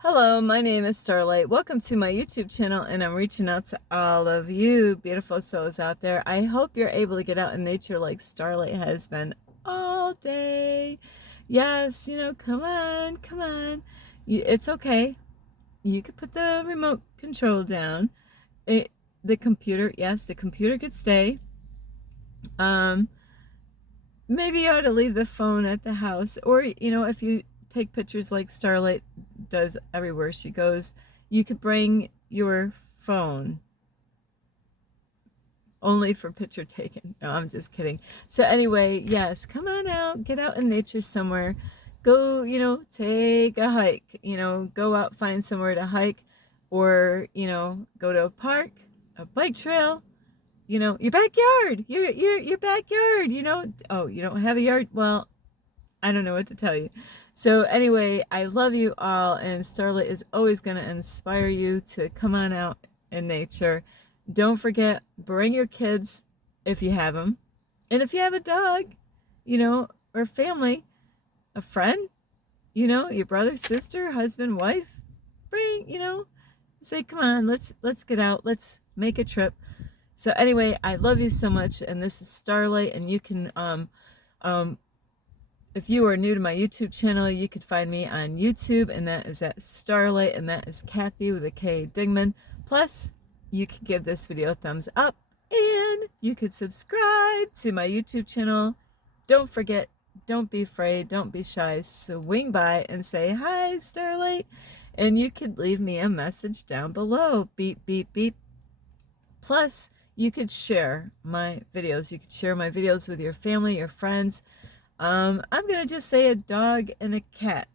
Hello, my name is Starlight. Welcome to my YouTube channel, and I'm reaching out to all of you beautiful souls out there. I hope you're able to get out in nature like Starlight has been all day. Yes, come on, come on. It's okay. You could put the remote control down. It, the computer, yes, the computer could stay. Um, Maybe you ought to leave the phone at the house, or if you take pictures like Starlight does everywhere she goes, you could bring your phone only for picture taking. No, I'm just kidding. So anyway, yes, come on out, get out in nature somewhere. Go, take a hike, go out, find somewhere to hike, or go to a park, a bike trail, your backyard, your backyard, Oh, you don't have a yard? Well, I don't know what to tell you. So anyway, I love you all, and Starlight is always going to inspire you to come on out in nature. Don't forget, bring your kids if you have them. And if you have a dog, or family, a friend, your brother, sister, husband, wife, bring, say, come on, let's get out. Let's make a trip. So anyway, I love you so much, and this is Starlight, and you can um if you are new to my YouTube channel, you could find me on YouTube, and that is at Starlight, and that is Kathy with a K Dingman. Plus, you could give this video a thumbs up, and you could subscribe to my YouTube channel. Don't forget, don't be afraid, don't be shy. Swing by and say, hi, Starlight. And you could leave me a message down below. Beep, beep, beep. Plus, you could share my videos. You could share my videos with your family, your friends. I'm going to just say a dog and a cat.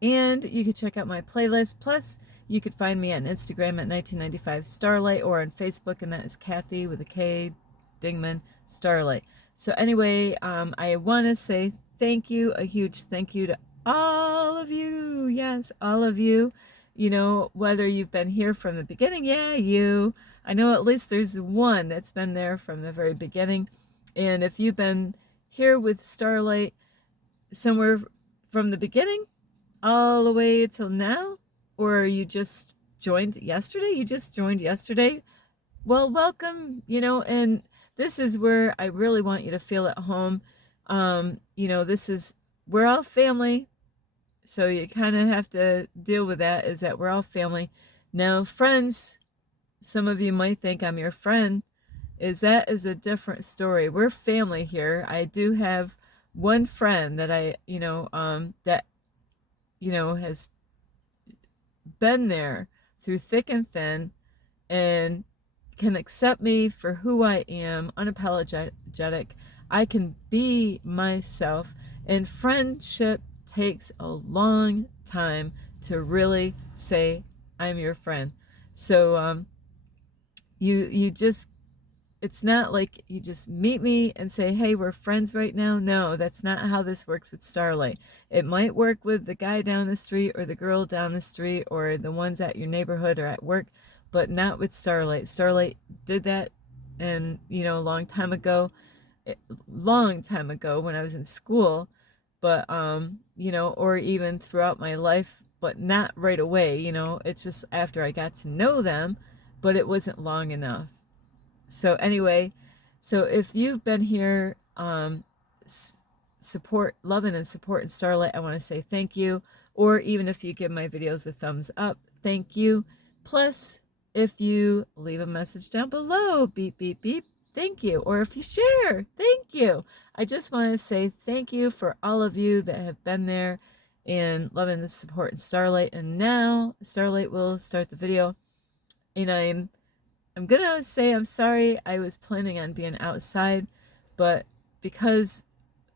And you can check out my playlist. Plus, you could find me on Instagram at 1995 Starlight, or on Facebook, and that is Kathy with a K Dingman Starlight. So anyway, I want to say thank you, a huge thank you to all of you. Yes, all of you. Whether you've been here from the beginning, yeah, you. I know at least there's one that's been there from the very beginning. And if you've been here with Starlight somewhere from the beginning all the way till now, or you just joined yesterday, well, welcome, and this is where I really want you to feel at home. We're all family, so you kind of have to deal with that, is that we're all family. Now, friends, some of you might think I'm your friend, that is a different story. We're family here. I do have one friend that has been there through thick and thin, and can accept me for who I am, unapologetic. I can be myself, and friendship takes a long time to really say I'm your friend. So you just, it's not like you just meet me and say, hey, we're friends right now. No, that's not how this works with Starlight. It might work with the guy down the street, or the girl down the street, or the ones at your neighborhood or at work, but not with Starlight. Starlight did that, and a long time ago when I was in school, but or even throughout my life, but not right away. It's just after I got to know them, but it wasn't long enough. So anyway, so if you've been here, loving and supporting Starlight, I want to say thank you. Or even if you give my videos a thumbs up, thank you. Plus, if you leave a message down below, beep, beep, beep, thank you. Or if you share, thank you. I just want to say thank you for all of you that have been there and loving and supporting Starlight. And now Starlight will start the video, and I'm gonna say I'm sorry. I was planning on being outside, but because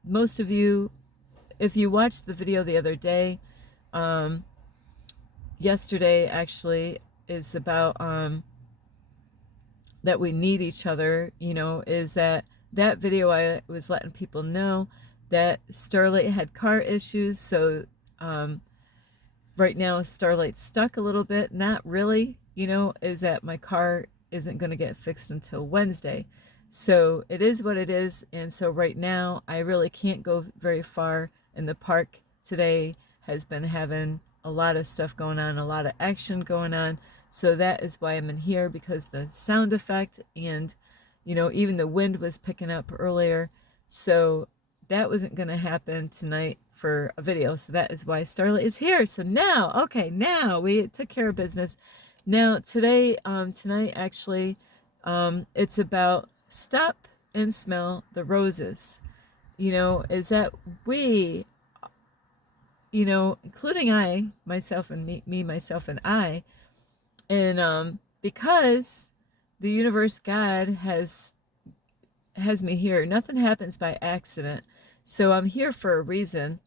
most of you, if you watched the video the other day, yesterday actually, is about that we need each other, is that video I was letting people know that Starlight had car issues. So right now Starlight's stuck a little bit. Not really, is that my car isn't going to get fixed until Wednesday. So it is what it is. And so right now I really can't go very far, and the park today has been having a lot of stuff going on, a lot of action going on. So that is why I'm in here, because the sound effect and, you know, even the wind was picking up earlier. So that wasn't going to happen tonight for a video. So that is why Starlight is here. So now, okay, now we took care of business. Now today, tonight actually, it's about stop and smell the roses. You know, is that we, you know, including I, myself and me, myself and I, and because the universe, God has me here. Nothing happens by accident. So I'm here for a reason.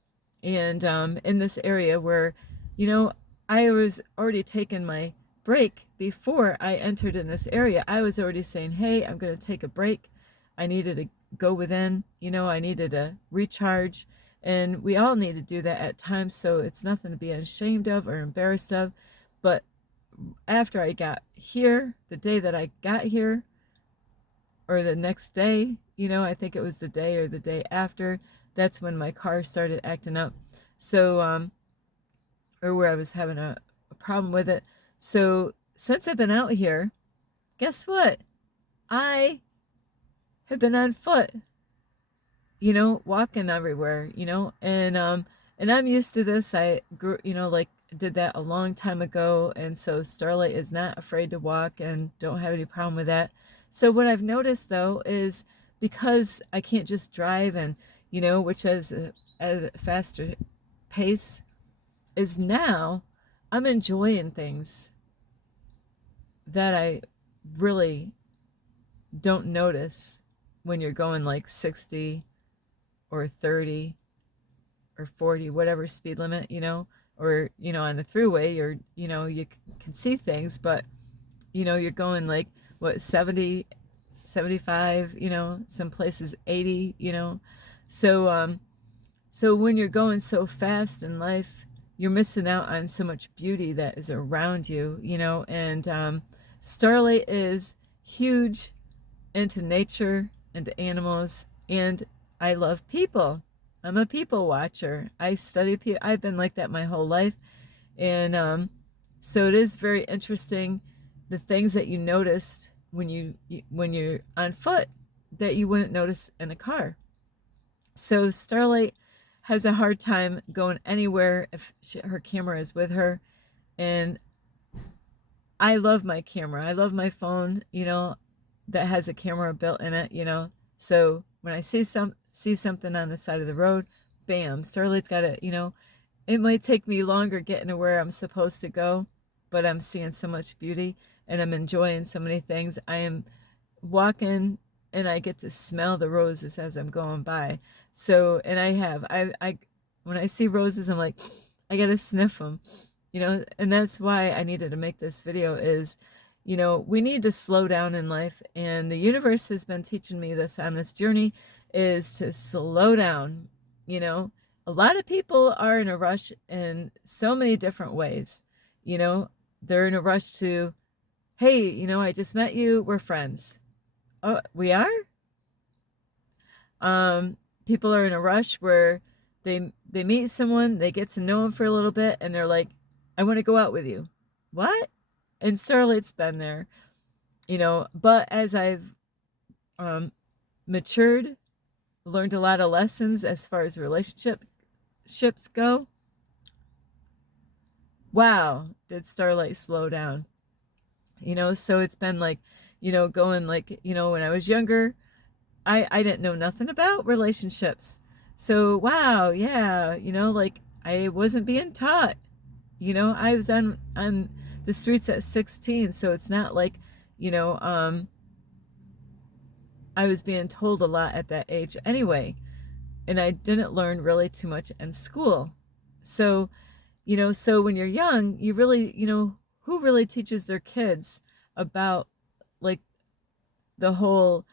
And in this area where, you know, I was already taking my break before I entered in this area. I was already saying, hey, I'm going to take a break. I needed to go within, you know, I needed to recharge. And we all need to do that at times. So it's nothing to be ashamed of or embarrassed of. But after I got here, the day that I got here, or the next day, you know, I think it was the day or the day after, that's when my car started acting up. So, or where I was having a problem with it. So since I've been out here, guess what? I have been on foot, you know, walking everywhere, you know, and I'm used to this. I grew, you know, like did that a long time ago, and so Starlight is not afraid to walk and don't have any problem with that. So what I've noticed though is, because I can't just drive and, you know, which is at a faster pace, is now I'm enjoying things that I really don't notice when you're going like 60 or 30 or 40, whatever speed limit, you know, or, you know, on the throughway, or, you know, you can see things, but, you know, you're going like, what, 70, 75, you know, some places 80, you know. So, so when you're going so fast in life, you're missing out on so much beauty that is around you, you know, and Starlight is huge into nature, into animals, and I love people. I'm a people watcher. I study people. I've been like that my whole life. And so it is very interesting, the things that you noticed when you're on foot that you wouldn't notice in a car. So Starlight has a hard time going anywhere if her camera is with her. And I love my camera. I love my phone, you know, that has a camera built in it, you know. So when I see something on the side of the road, bam, Starlight's got it, you know. It might take me longer getting to where I'm supposed to go, but I'm seeing so much beauty and I'm enjoying so many things. I am walking and I get to smell the roses as I'm going by. So, and I when I see roses, I'm like, I gotta sniff them, you know. And that's why I needed to make this video is, you know, we need to slow down in life, and the universe has been teaching me this on this journey, is to slow down. You know, a lot of people are in a rush in so many different ways. You know, they're in a rush to, hey, you know, I just met you, we're friends. Oh, we are? People are in a rush where they meet someone, they get to know them for a little bit, and they're like, I want to go out with you. What? And Starlight's been there, you know. But as I've matured, learned a lot of lessons as far as relationships go, wow, did Starlight slow down. You know, so it's been like, you know, going like, you know, when I was younger, I didn't know nothing about relationships. So, wow, yeah, you know, like I wasn't being taught. You know, I was on the streets at 16, so it's not like, you know, I was being told a lot at that age anyway, and I didn't learn really too much in school. So, you know, so when you're young, you really, you know, who really teaches their kids about like the whole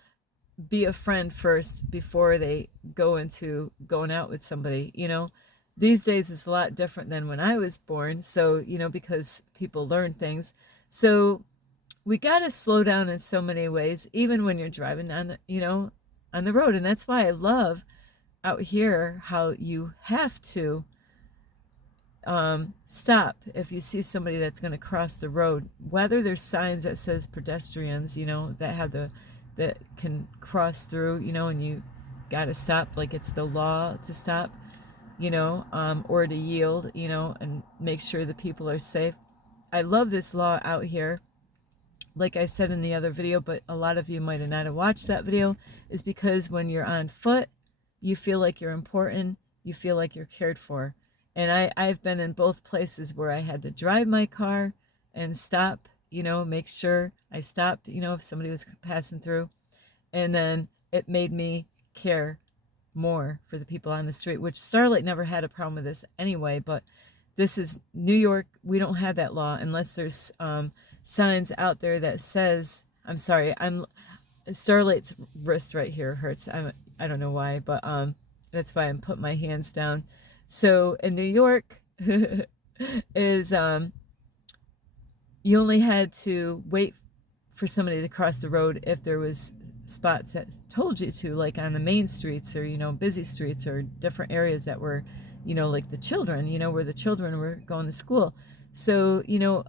be a friend first before they go into going out with somebody, you know? These days it's a lot different than when I was born. So, you know, because people learn things. So we got to slow down in so many ways, even when you're driving on, you know, on the road. And that's why I love out here how you have to stop if you see somebody that's going to cross the road, whether there's signs that says pedestrians, that have that can cross through, and you got to stop, like it's the law to stop, or to yield, and make sure the people are safe. I love this law out here. Like I said in the other video, but a lot of you might have not watched that video, is because when you're on foot, you feel like you're important, you feel like you're cared for. And I've been in both places where I had to drive my car and stop, make sure I stopped, if somebody was passing through. And then it made me care more for the people on the street, which Starlight never had a problem with this anyway, but this is New York. We don't have that law unless there's signs out there that says, I'm sorry, Starlight's wrist right here hurts. I don't know why, but that's why I'm putting my hands down. So in New York is you only had to wait for somebody to cross the road if there was spots that told you to, like on the main streets or busy streets or different areas that were like the children, where the children were going to school. So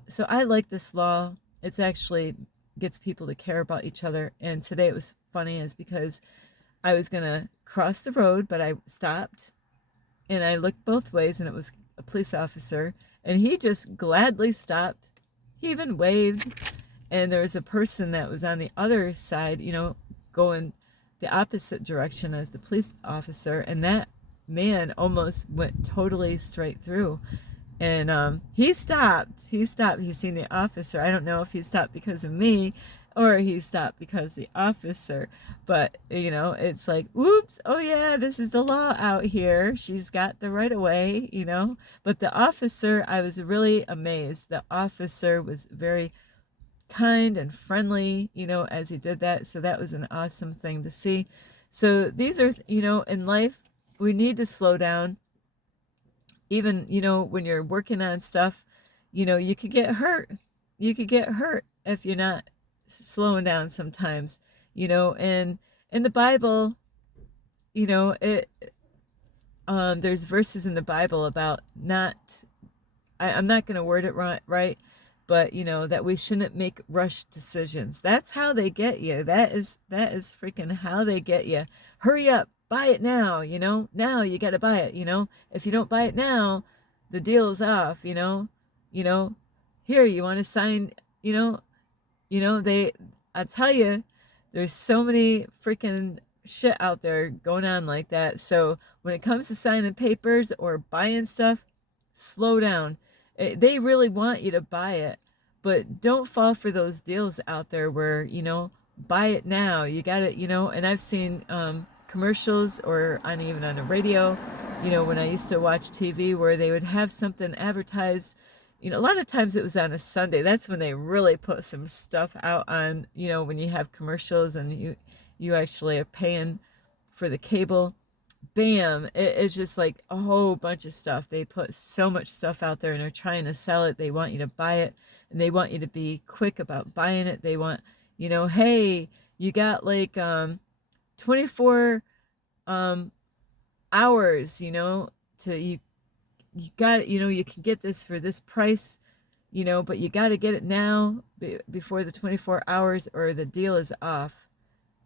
so I like this law. It's actually gets people to care about each other. And today it was funny is because I was gonna cross the road, but I stopped and I looked both ways, and it was a police officer, and he just gladly stopped. He even waved. And there was a person that was on the other side, going the opposite direction as the police officer, and that man almost went totally straight through. And he stopped. He seen the officer. I don't know if he stopped because of me or he stopped because the officer. But, it's like, whoops, oh yeah, this is the law out here. She's got the right of way, But the officer, I was really amazed. The officer was very kind and friendly, as he did that. So that was an awesome thing to see. So these are, in life, we need to slow down. Even, when you're working on stuff, you could get hurt. You could get hurt if you're not slowing down sometimes, and in the Bible, there's verses in the Bible about I'm not going to word it right, but that we shouldn't make rush decisions. That's how they get you. That is freaking how they get you. Hurry up, buy it now, now you got to buy it, if you don't buy it now, the deal's off, here, you want to sign, I tell you, there's so many freaking shit out there going on like that. So when it comes to signing papers or buying stuff, slow down. They really want you to buy it, but don't fall for those deals out there where, buy it now. You got it, and I've seen commercials or even on the radio, when I used to watch TV where they would have something advertised, a lot of times it was on a Sunday. That's when they really put some stuff out on, when you have commercials and you actually are paying for the cable. Bam, it's just like a whole bunch of stuff. They put so much stuff out there and they're trying to sell it. They want you to buy it and they want you to be quick about buying it. They want, hey, you got like 24 hours, to you got it, you can get this for this price, but you got to get it now before the 24 hours or the deal is off.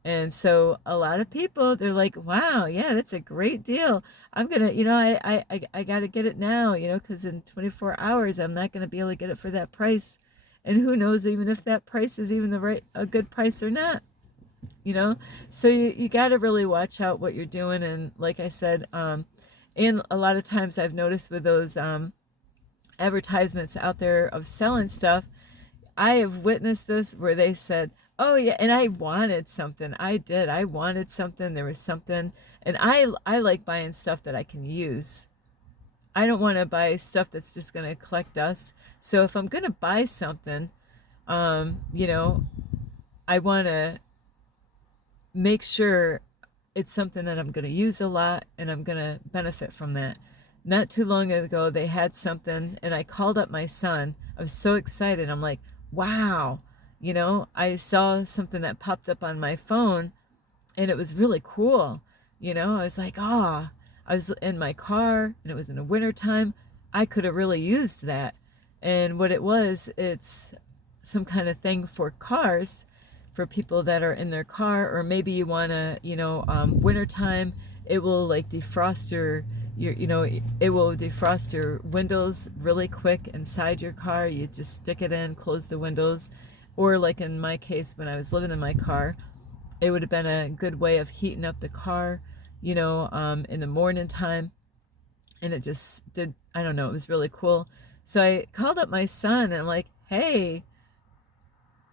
And so a lot of people, they're like, wow, yeah, that's a great deal. I'm going to, I got to get it now, because in 24 hours, I'm not going to be able to get it for that price. And who knows even if that price is even a good price or not, So you got to really watch out what you're doing. And like I said, and a lot of times I've noticed with those advertisements out there of selling stuff, I have witnessed this where they said, oh yeah, and I wanted something. I did. I wanted something. There was something. And I like buying stuff that I can use. I don't want to buy stuff that's just going to collect dust. So if I'm going to buy something, I want to make sure it's something that I'm going to use a lot and I'm going to benefit from that. Not too long ago, they had something and I called up my son. I was so excited. I'm like, wow, I saw something that popped up on my phone and it was really cool. I was like, I was in my car and it was in the winter time. I could have really used that. And what it was, it's some kind of thing for cars, for people that are in their car, or maybe you want to, wintertime, it will like defrost it will defrost your windows really quick inside your car. You just stick it in, close the windows. Or like in my case, when I was living in my car, it would have been a good way of heating up the car, in the morning time. And it just did, I don't know, it was really cool. So I called up my son and I'm like, hey,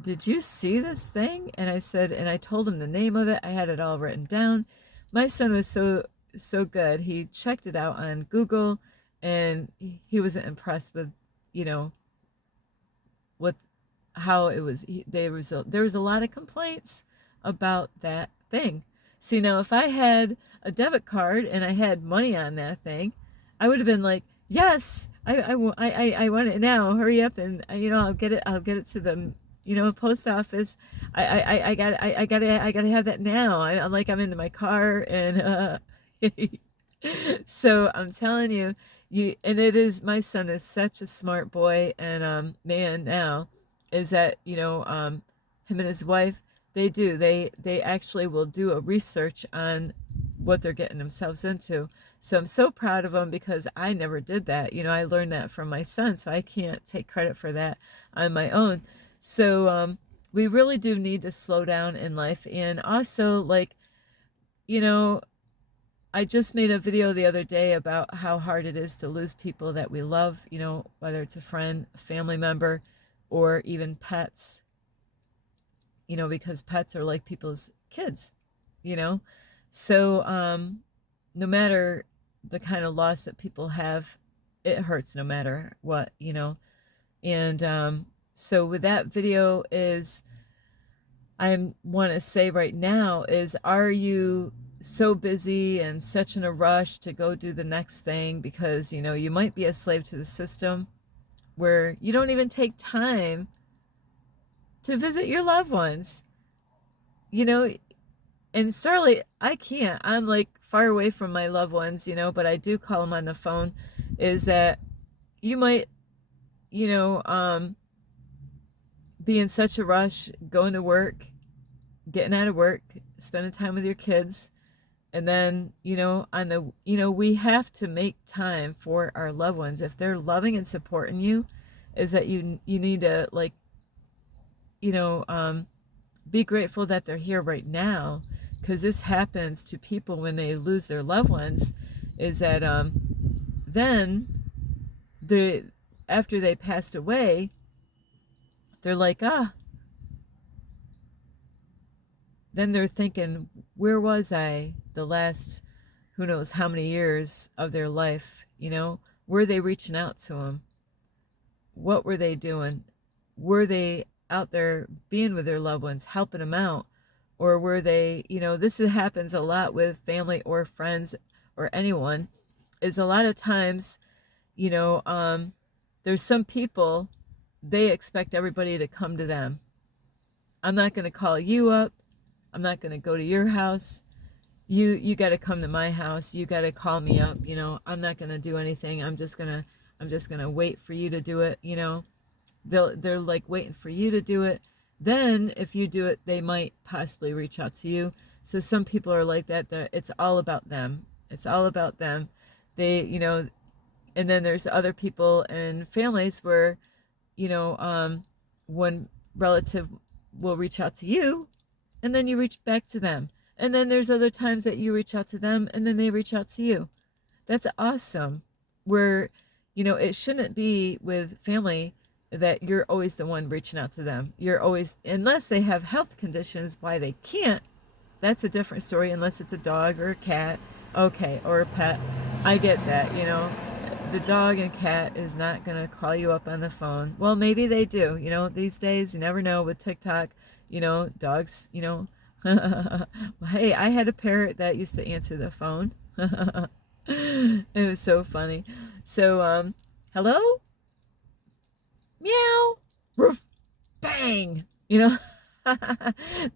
did you see this thing? And I told him the name of it. I had it all written down. My son was so good. He checked it out on Google, and he wasn't impressed with, you know, with how it was. There was a lot of complaints about that thing. See, now if I had a debit card and I had money on that thing, I would have been like, yes, I want it now. Hurry up, and I'll get it. I'll get it to them. Post office. I gotta have that now. I'm like, I'm into my car, and so I'm telling you, and it is, my son is such a smart boy, and man, now is that him and his wife, they actually will do a research on what they're getting themselves into. So I'm so proud of them, because I never did that. I learned that from my son, so I can't take credit for that on my own. So we really do need to slow down in life. And also, like, I just made a video the other day about how hard it is to lose people that we love, whether it's a friend, a family member, or even pets, because pets are like people's kids, So no matter the kind of loss that people have, it hurts no matter what, And so with that video is, I want to say right now is, are you so busy and such in a rush to go do the next thing because, you might be a slave to the system where you don't even take time to visit your loved ones, and Starlight, I can't. I'm like far away from my loved ones, but I do call them on the phone. Is that you might, be in such a rush, going to work, getting out of work, spending time with your kids, and then, we have to make time for our loved ones. If they're loving and supporting you, is that you need to, like, be grateful that they're here right now, because this happens to people when they lose their loved ones, is that then after they passed away, they're like, then they're thinking, where was I the last who knows how many years of their life? Were they reaching out to them? What were they doing? Were they out there being with their loved ones, helping them out? Or were they, this happens a lot with family or friends or anyone, is a lot of times, there's some people, they expect everybody to come to them. I'm not going to call you up. I'm not going to go to your house. You got to come to my house. You got to call me up. I'm not going to do anything. I'm just going to wait for you to do it. They're like waiting for you to do it. Then if you do it, they might possibly reach out to you. So some people are like that. It's all about them. It's all about them. They, and then there's other people and families where, one relative will reach out to you, and then you reach back to them. And then there's other times that you reach out to them, and then they reach out to you. That's awesome. Where, it shouldn't be with family that you're always the one reaching out to them. You're always, unless they have health conditions why they can't, that's a different story. Unless it's a dog or a cat, okay, or a pet. I get that, the dog and cat is not going to call you up on the phone. Well, maybe they do. These days, you never know with TikTok, dogs, hey, I had a parrot that used to answer the phone. It was so funny. So, hello? Meow. Roof. Bang.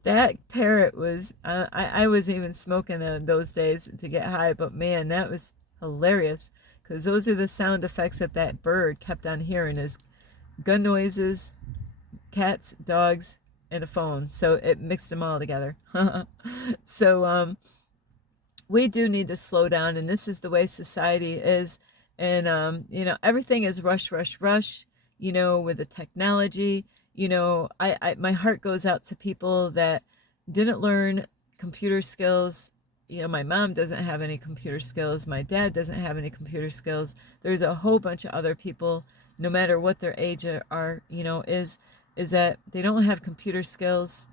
That parrot was, I was even smoking those days to get high, but man, that was hilarious. because those are the sound effects that that bird kept on hearing, is gun noises, cats, dogs, and a phone. So it mixed them all together. So we do need to slow down, and this is the way society is. And you know, everything is rush, rush, rush. You know, with the technology. You know, my heart goes out to people that didn't learn computer skills. You know, my mom doesn't have any computer skills. My dad doesn't have any computer skills. There's a whole bunch of other people, no matter what their age are, you know, is that they don't have computer skills,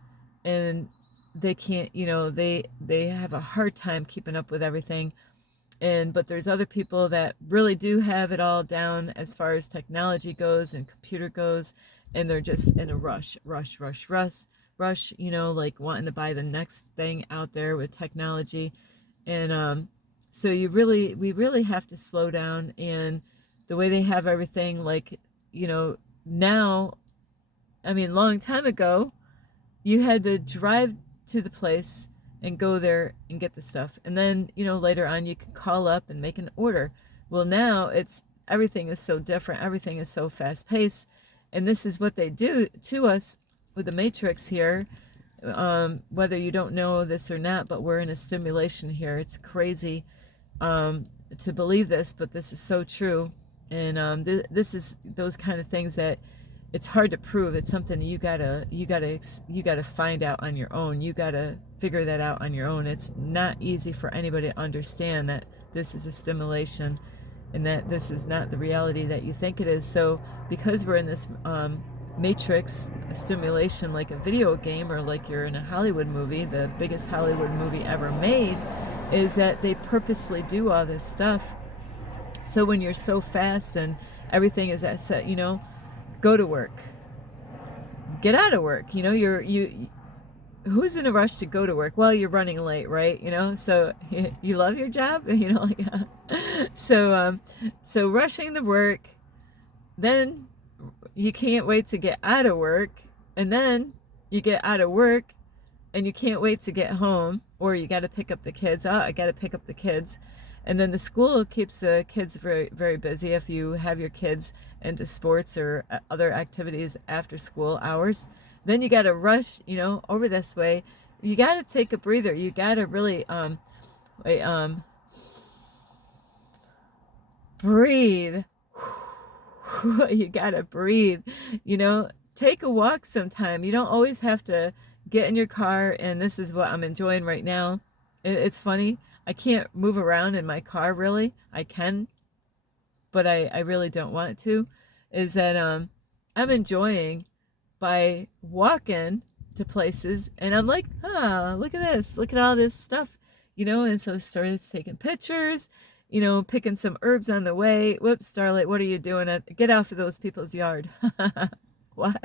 and they can't, you know, they have a hard time keeping up with everything. And but there's other people that really do have it all down as far as technology goes and computer goes, and they're just in a rush, rush, rush, rush, rush, you know, like wanting to buy the next thing out there with technology. And so we really have to slow down. And the way they have everything, like, you know, now, I mean, long time ago, you had to drive to the place and go there and get the stuff. And then, you know, later on you can call up and make an order. Well, now everything is so different. Everything is so fast paced. And this is what they do to us with the Matrix here. Whether you don't know this or not, but we're in a stimulation here. It's crazy to believe this, but this is so true. And this is those kind of things that it's hard to prove. It's something you gotta find out on your own. You gotta figure that out on your own. It's not easy for anybody to understand that this is a stimulation and that this is not the reality that you think it is. So because we're in this matrix, a stimulation, like a video game or like you're in a Hollywood movie, the biggest Hollywood movie ever made, is that they purposely do all this stuff. So when you're so fast and everything is at set, you know, go to work, get out of work, you know, who's in a rush to go to work? Well, you're running late, right? You know, so you love your job, you know, yeah. So rushing to work, then you can't wait to get out of work, and then you get out of work and you can't wait to get home, or you got to pick up the kids. Oh, I got to pick up the kids. And then the school keeps the kids very, very busy if you have your kids into sports or other activities after school hours. Then you got to rush, you know, over this way. You got to take a breather. You got to really breathe. You got to breathe. You know, take a walk sometime. You don't always have to get in your car, and this is what I'm enjoying right now. It's funny. I can't move around in my car, really. I can, but I really don't want to. Is that I'm enjoying by walking to places, and I'm like, look at this. Look at all this stuff, you know. And so I started taking pictures, you know, picking some herbs on the way. Whoops, Starlight, what are you doing? Get off of those people's yard. What?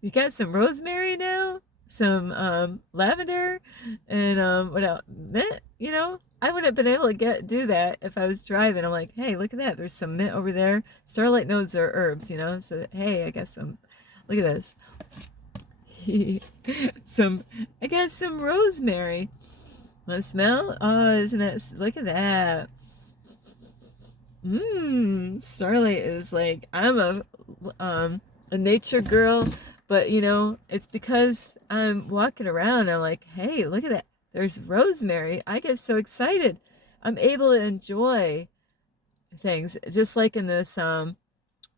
You got some rosemary now? Some lavender, and what else? Mint, you know, I wouldn't have been able to do that if I was driving. I'm like, hey, look at that. There's some mint over there. Starlight knows they're herbs, you know. So hey, I got some. Look at this. I got some rosemary. Want to smell? Oh, isn't it? Look at that. Starlight is like, I'm a nature girl. But, you know, it's because I'm walking around, I'm like, hey, look at that. There's rosemary. I get so excited. I'm able to enjoy things. Just like in this, man,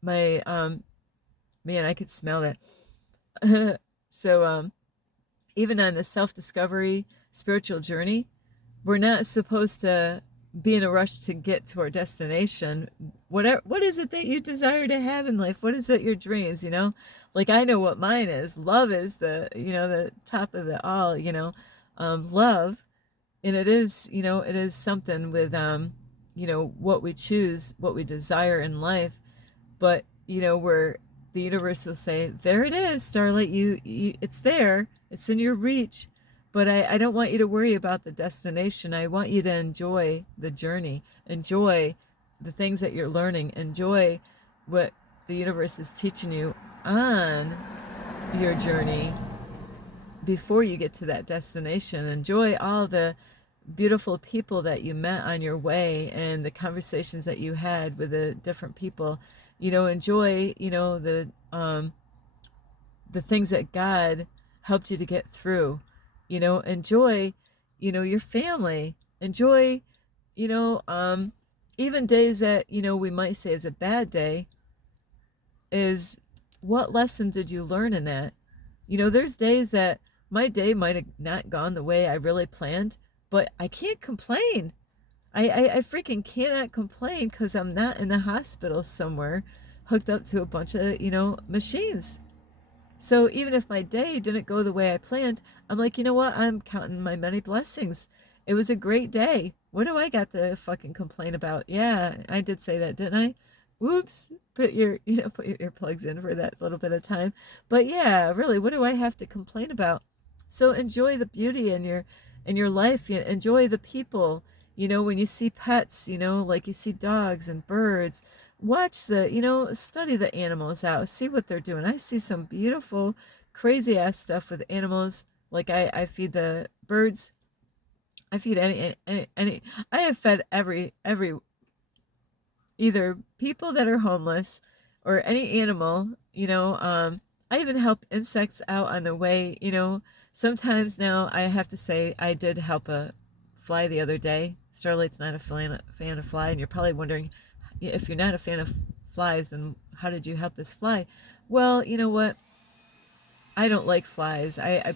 I could smell that. So, even on the self-discovery spiritual journey, we're not supposed to be in a rush to get to our destination. What is it that you desire to have in life? What is it, your dreams, you know? Like, I know what mine is. Love is the, you know, the top of the all, you know, love. And it is, you know, it is something with, you know, what we choose, what we desire in life. But, you know, where the universe will say, there it is, Starlight, it's there, it's in your reach. But I don't want you to worry about the destination. I want you to enjoy the journey, enjoy the things that you're learning, enjoy what the universe is teaching you on your journey before you get to that destination. Enjoy all the beautiful people that you met on your way and the conversations that you had with the different people. Enjoy, the things that God helped you to get through. Enjoy, your family. Enjoy, you know, um, even days that, we might say is a bad day, is what lesson did you learn in that? There's days that my day might have not gone the way I really planned, but I can't complain. I freaking cannot complain because I'm not in the hospital somewhere hooked up to a bunch of, machines. So even if my day didn't go the way I planned, I'm like, you know what? I'm counting my many blessings. It was a great day. What do I got to fucking complain about? Yeah, I did say that, didn't I? Whoops. Put your earplugs in for that little bit of time. But yeah, really, what do I have to complain about? So enjoy the beauty in your life. Enjoy the people. When you see pets, like you see dogs and birds, watch study the animals out, see what they're doing. I see some beautiful, crazy ass stuff with animals. Like I feed the birds. I feed any. I have fed every either people that are homeless or any animal. I even help insects out on the way. Sometimes now I have to say I did help a fly the other day. Starlight's not a fan of fly, and you're probably wondering, if you're not a fan of flies, then how did you help this fly? Well, you know what? I don't like flies. I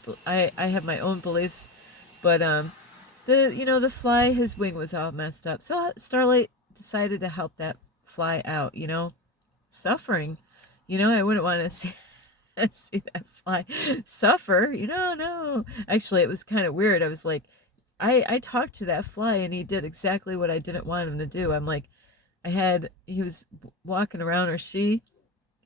have my own beliefs, but the fly, his wing was all messed up. So Starlight decided to help that fly out. Suffering. I wouldn't want to see see that fly suffer. No. Actually, it was kind of weird. I was like, I talked to that fly, and he did exactly what I didn't want him to do. I'm like, he was walking around, or she,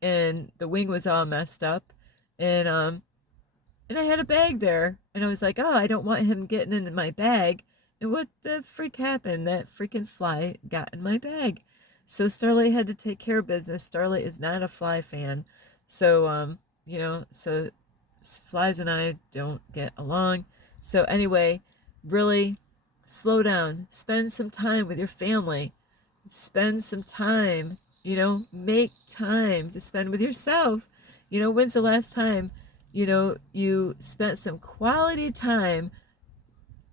and the wing was all messed up, and I had a bag there, and I was like, oh, I don't want him getting into my bag. And what the freak happened? That freaking fly got in my bag. So Starlight had to take care of business. Starlight is not a fly fan. So so flies and I don't get along. So anyway, really slow down. Spend some time with your family. Spend some time, make time to spend with yourself. When's the last time, you spent some quality time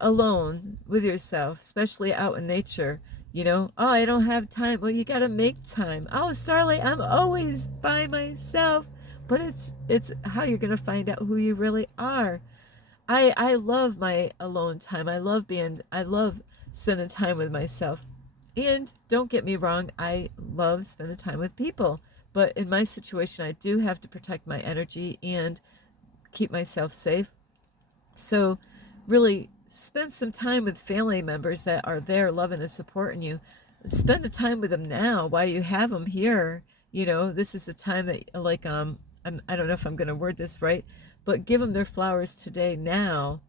alone with yourself, especially out in nature? Oh, I don't have time. Well, you got to make time. Oh, Starlight, I'm always by myself. But it's how you're going to find out who you really are. I love my alone time. I love spending time with myself. And don't get me wrong, I love spending time with people. But in my situation, I do have to protect my energy and keep myself safe. So really spend some time with family members that are there loving and supporting you. Spend the time with them now while you have them here. This is the time that, like, I don't know if I'm going to word this right, but give them their flowers today, now,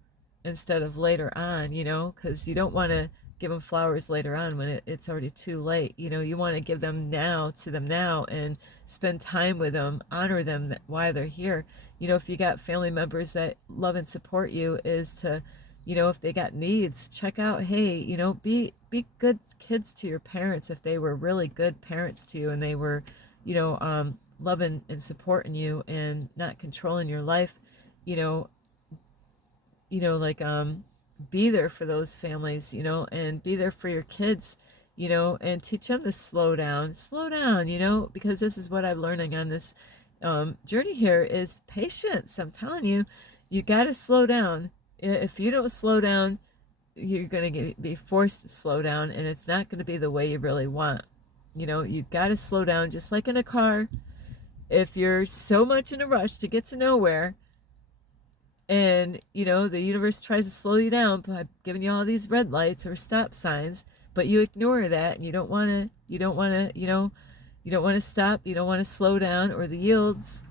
instead of later on, because you don't want to give them flowers later on when it's already too late. You want to give them now to them now, and spend time with them, honor them while they're here. If you got family members that love and support you, is to, if they got needs, check out, hey, be good kids to your parents. If they were really good parents to you, and they were, loving and supporting you and not controlling your life, you know, like, be there for those families, and be there for your kids, and teach them to slow down, because this is what I'm learning on this journey here, is patience. I'm telling you, you got to slow down. If you don't slow down, you're going to be forced to slow down, and it's not going to be the way you really want. You've got to slow down, just like in a car. If you're so much in a rush to get to nowhere, and the universe tries to slow you down by giving you all these red lights or stop signs, but you ignore that, and you don't want to you don't want to stop, you don't want to slow down, or the yields,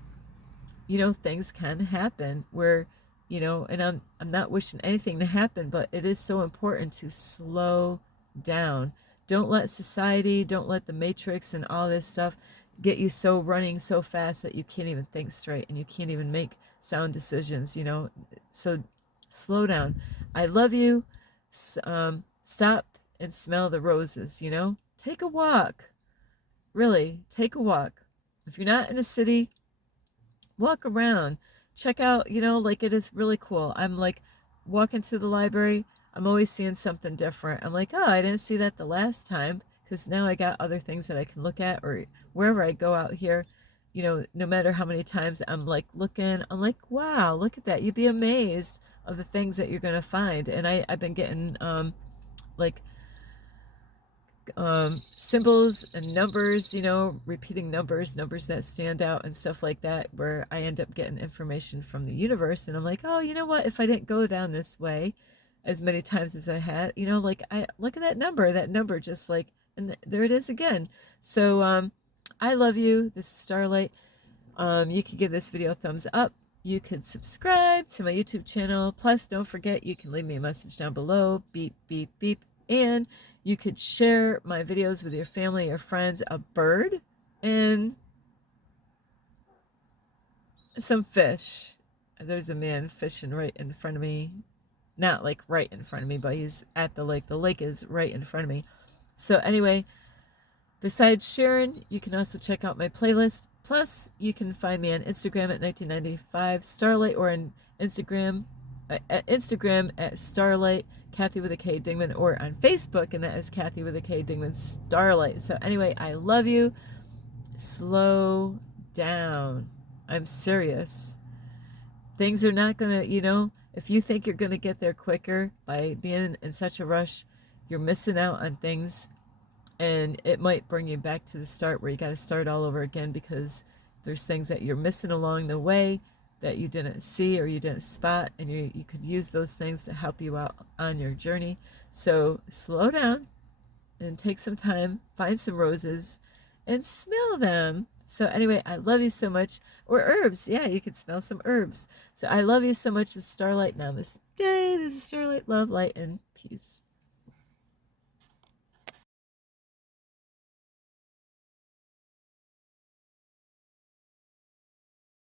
things can happen where, and I'm not wishing anything to happen, but it is so important to slow down. Don't let society, don't let the matrix and all this stuff get you so running so fast that you can't even think straight, and you can't even make sound decisions. So slow down. I love you. Stop and smell the roses, you know? Take a walk. Really, take a walk. If you're not in a city, walk around. Check out, you know, like it is really cool. I'm like walking to the library, I'm always seeing something different. I'm like, oh, I didn't see that the last time because now I got other things that I can look at, or wherever I go out here, you know, no matter how many times I'm like looking, I'm like, wow, look at that. You'd be amazed of the things that you're going to find. And I've been getting like symbols and numbers, you know, repeating numbers that stand out and stuff like that, where I end up getting information from the universe. And I'm like, oh, you know what? If I didn't go down this way as many times as I had, you know, like I look at that number just like, and there it is again. So, I love you. This is Starlight. You can give this video a thumbs up. You can subscribe to my YouTube channel. Plus, don't forget, you can leave me a message down below. Beep, beep, beep. And you could share my videos with your family or friends. A bird and some fish. There's a man fishing right in front of me. Not like right in front of me, but he's at the lake. The lake is right in front of me. So anyway, besides sharing, you can also check out my playlist. Plus, you can find me on Instagram at 1995 Starlight, or on Instagram at Starlight Kathy with a K Dingman, or on Facebook, and that is Kathy with a K Dingman Starlight. So anyway, I love you. Slow down. I'm serious. Things are not gonna, you know, if you think you're gonna get there quicker by being in such a rush, you're missing out on things, and it might bring you back to the start where you got to start all over again, because there's things that you're missing along the way that you didn't see or you didn't spot, and you could use those things to help you out on your journey. So slow down and take some time, find some roses and smell them. So anyway, I love you so much. Or herbs. Yeah, you could smell some herbs. So I love you so much. This is Starlight. Now this day, this is Starlight, love, light, and peace.